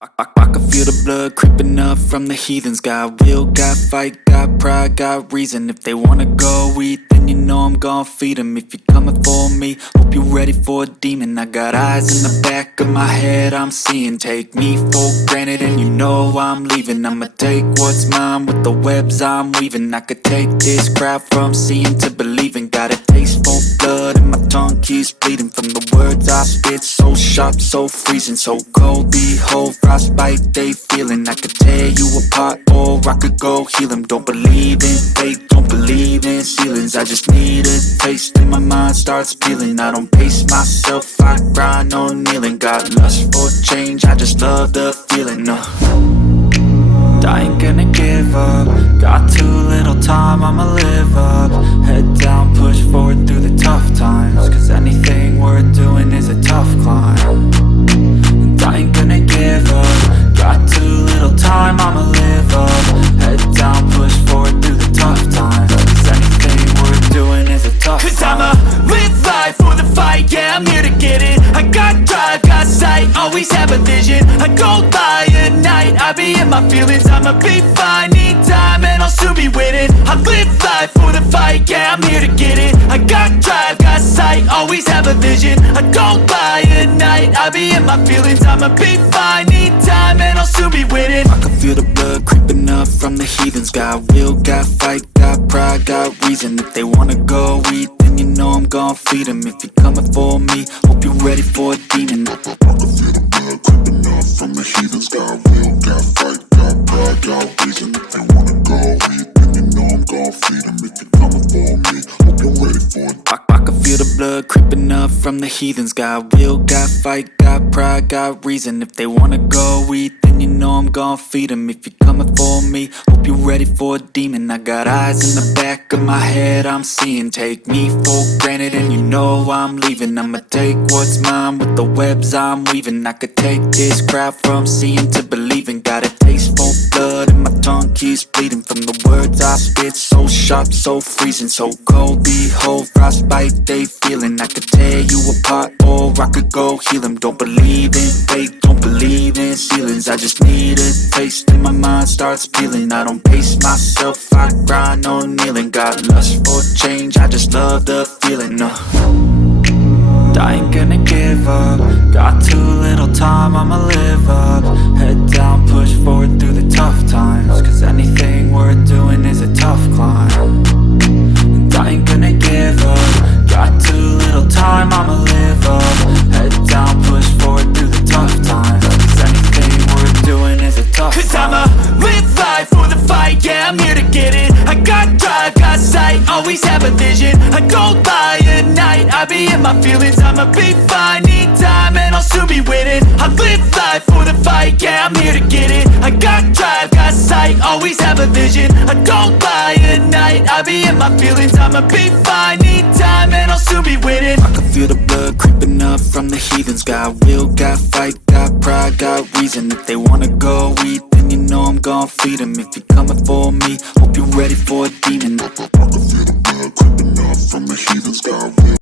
I can feel the blood creeping up from the heathens. Got will, got fight, got pride, got reason. If they wanna go eat, then you know I'm gon' feed them. If you're coming for me, hope you're ready for a demon. I got eyes in the back of my head, I'm seeing. Take me for granted and you know I'm leaving. I'ma take what's mine with the webs I'm weaving. I could take this crowd from seeing to believing. Got a taste for blood and my tongue keeps bleeding from the words I spit. So sharp, so freezing, so cold. Behold, frostbite they feeling. I could tear you apart or I could go heal them. Don't believe in fate, don't believe in ceilings. I just need a taste and my mind starts peeling. I don't pace myself, I grind on kneeling. Got lust for change, I just love the feeling. I ain't gonna give up. Got too little time, I'ma live up. Head down, push forward through the tough times. Cause anything worth doing is a tough climb. And I ain't gonna give up. Got too little time, I'ma live up. Head down, push forward through the tough times. Cause anything worth doing is a tough climb. Cause I'ma live life for the fight, yeah, I'm here to get it. I got drive, got sight, always have a vision. I go by at night, I be in my feelings. I'ma be fine, need time, and I'll soon be winning. I live life for the fight, yeah, I'm here to get it. I got drive, got sight, always have a vision. I go by at night, I be in my feelings. I'ma be fine, need time, and I'll soon be winning. I can feel the blood creeping up from the heathens. Got will, got fight, got pride, got reason. If they wanna go eat, then you know I'm gon' feed them. If you're coming for me, hope you're ready for a demon. I can feel the blood creeping up from the heathens. Got will, got fight, got pride, got reason. If they wanna go eat, then you know I'm gon' feed them. If you're coming for me, hope you're ready for it. I can feel the blood creeping up from the heathens. Got will, got fight, got pride, got reason. If they wanna go eat, then you know I'm gon' feed them. If you're coming for me, hope you're ready for a demon. I got eyes in the back of my head, I'm seeing. Take me for granted and you know I'm leaving. I'ma take what's mine with the webs I'm weaving. I could take this crowd from seeing to believing. Got a taste for blood and my tongue keeps bleeding from the words I spit. So sharp, so freezing, so cold. Behold, frostbite they feeling. I could tear you apart or I could go heal them. Don't believe in fate, don't believe in ceilings. I just need a taste and my mind starts peeling. I don't pace myself, I grind on kneeling. Got lust for change, I just love the feeling. I ain't gonna give up. Got too little time, I'ma live up. Head down, push forward through the tough times. Cause anything worth doing is a tough climb. And I ain't gonna give up. Got too little time, I'ma live up. Head down, push forward through the tough times. Cause anything worth doing is a tough climb. Cause I'ma live life for the fight, yeah, I'm here to get it. I got drive, got sight, always have a vision. I go by at night, I be in my feelings. I'ma be fine, need time, and I'll soon be winning. I live life for the fight, yeah, I'm here to get it. I got drive, got sight, always have a vision. I go by at night, I be in my feelings. I'ma be fine, need time, and I'll soon be winning. I can feel the blood creeping up from the heathens. Got will, got fight, got pride, got reason. If they wanna go eat, then you know I'm gon' feed them.